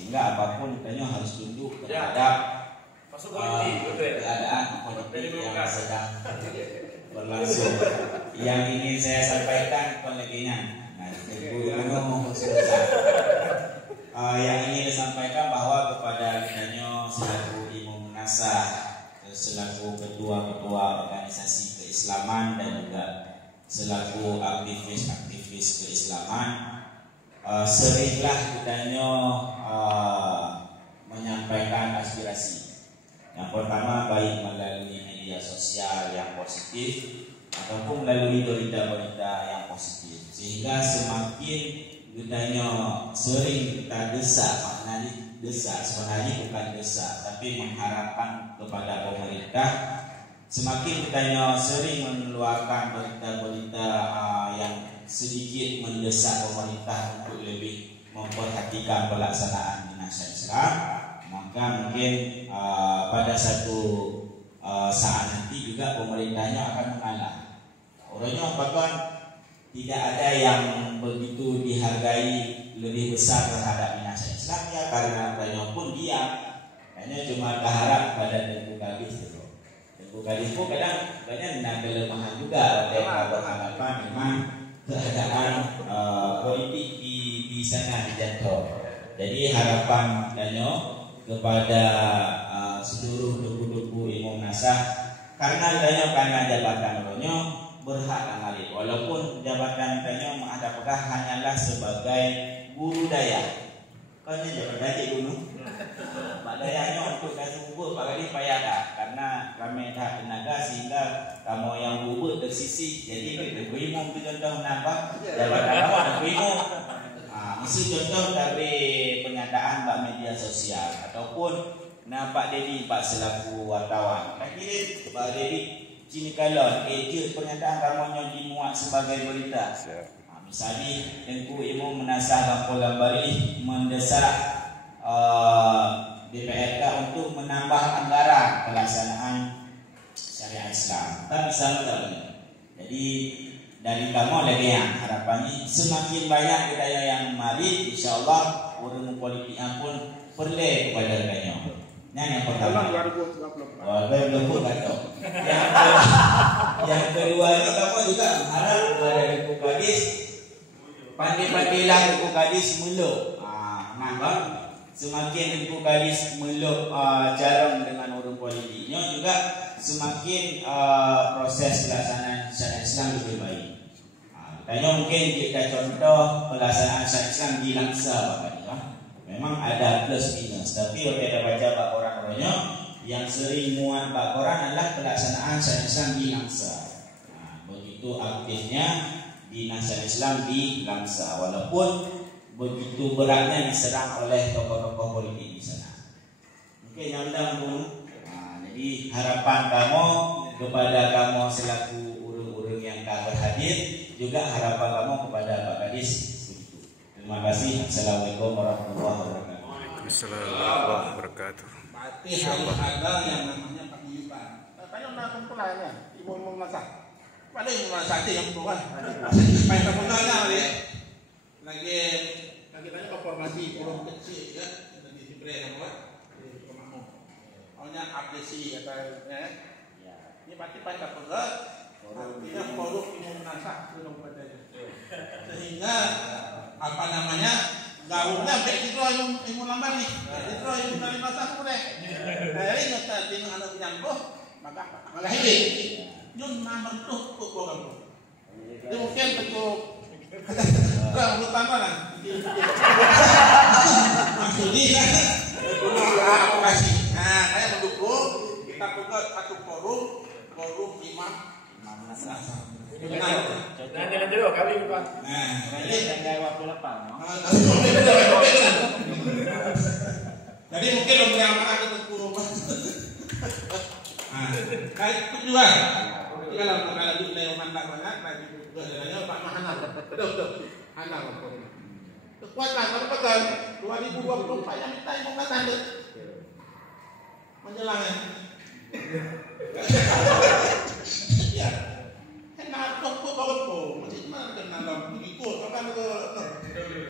sehingga apapun katanya harus tunduk terhadap keadaan politik yang sedang berlangsung. Yang ingin saya sampaikan koleginya, yang ingin disampaikan bahwa kepada katanya selaku Imam Munasah, selaku ketua-ketua organisasi keislaman dan juga selaku aktivis-aktivis keislaman, seringlah katanya menyampaikan aspirasi. Yang pertama baik melalui media sosial yang positif ataupun melalui berita-berita yang positif, sehingga semakin katanya sering kita desak, maknanya desak sebenarnya bukan desak tapi mengharapkan kepada pemerintah, semakin katanya sering mengeluarkan berita-berita yang sedikit mendesak pemerintah untuk lebih memperhatikan pelaksanaan dinasah Islam, maka mungkin pada satu saat nanti juga pemerintahnya akan mengalah. Orangnya apakah tidak ada yang begitu dihargai lebih besar terhadap dinasah Islam ya, karena banyak pun dia hanya cuma berharap pada Tengku Gadis. Tengku Gadis pun kadang ada kelemahan juga, ada berhadapan memang keadaan politik di sana dijangkau. Jadi harapan Danyo kepada seluruh debu-debu Imam Munasah, karena Danyo karena jabatan Danyo berhak ngalih, walaupun jabatan Danyo menghadapkan hanyalah sebagai guru daya. Kau ni jabatan daya dulu. Pak dayanya untuk kasih bubur Pak Gadis payah dah, karena kami dah tenaga sehingga kamu yang bubur tersisih. Jadi kita imam tu contoh nambah jabatan kamu ada imam. Mesti contoh dari pernyataan Pak media sosial ataupun Pak Dedi Pak selaku wartawan. Kira Pak Dedi sini kalau pernyataan kamu dimuat sebagai berita. Misalnya Tengku Imam Munasah Kampung Bali mendesak DPRK untuk menambah anggaran pelaksanaan syariah Islam. Tapi misalnya jadi dari kamu lagi yang harapannya semakin banyak budaya yang mari, insyaallah orang politik pun perlu kepada kanya. Yang pertama 2020 kata. Yang kedua ini kamu juga mengharap kepada Tengku Gadis pandai-pandailah Tengku Gadis meluk. Nampak semakin Tengku Gadis meluk jarang dengan orang politiknya, juga semakin proses pelaksanaan syariat Islam lebih baik. Tanya mungkin kita contoh pelaksanaan syariat Islam di Langsa, memang ada plus minus, tapi kita baca bak orang-orangnya yang sering muat bak orang adalah pelaksanaan syariat Islam di Langsa. Begitu aktifnya dinas syariat Islam di Langsa, walaupun begitu beratnya diserang oleh tokoh-tokoh politik di sana. Mungkin yang dulu. Jadi harapan kamu kepada kamu selaku urung-urung yang tak berhadir, juga harapan kamu kepada Pak Gadis. Terima kasih. Assalamualaikum warahmatullahi wabarakatuh. Waalaikumsalam warahmatullahi wabarakatuh. Berarti harus ada yang namanya paguyuban. Tanya nak kumpulannya, Ibu Munasah. Paling Munasah yang bukan. Supaya kumpulannya lagi tanya informasi orang kecil ya, di Sibre apa? Di Kemakmur. Awalnya apresi atau ini pasti pada pegat. Artinya forum Imam Munasah belum pada. Sehingga apa namanya gaungnya sampai itu Imam Lambar nih, itu Imam dari Munasah boleh. Dari nyata dengan anak nyangguh maka hidup. Jun nomor tuh program. Itu mungkin bentuk menurut tantangan. Maksudnya aku kasih. Nah, saya mendukung kita buka satu forum Imam Munasah. Jalan dulu kali Pak. Nah, Jadi tanggal 28. jadi mungkin memberi amanah ke Tengku Rumah. Kait tujuan. Kalau kalau di Leo Mandak banget, lagi juga jalannya Pak Mahana. Betul. Hana. Kekuatan kalau pegang 2024 yang minta Imam Munasah menjelang.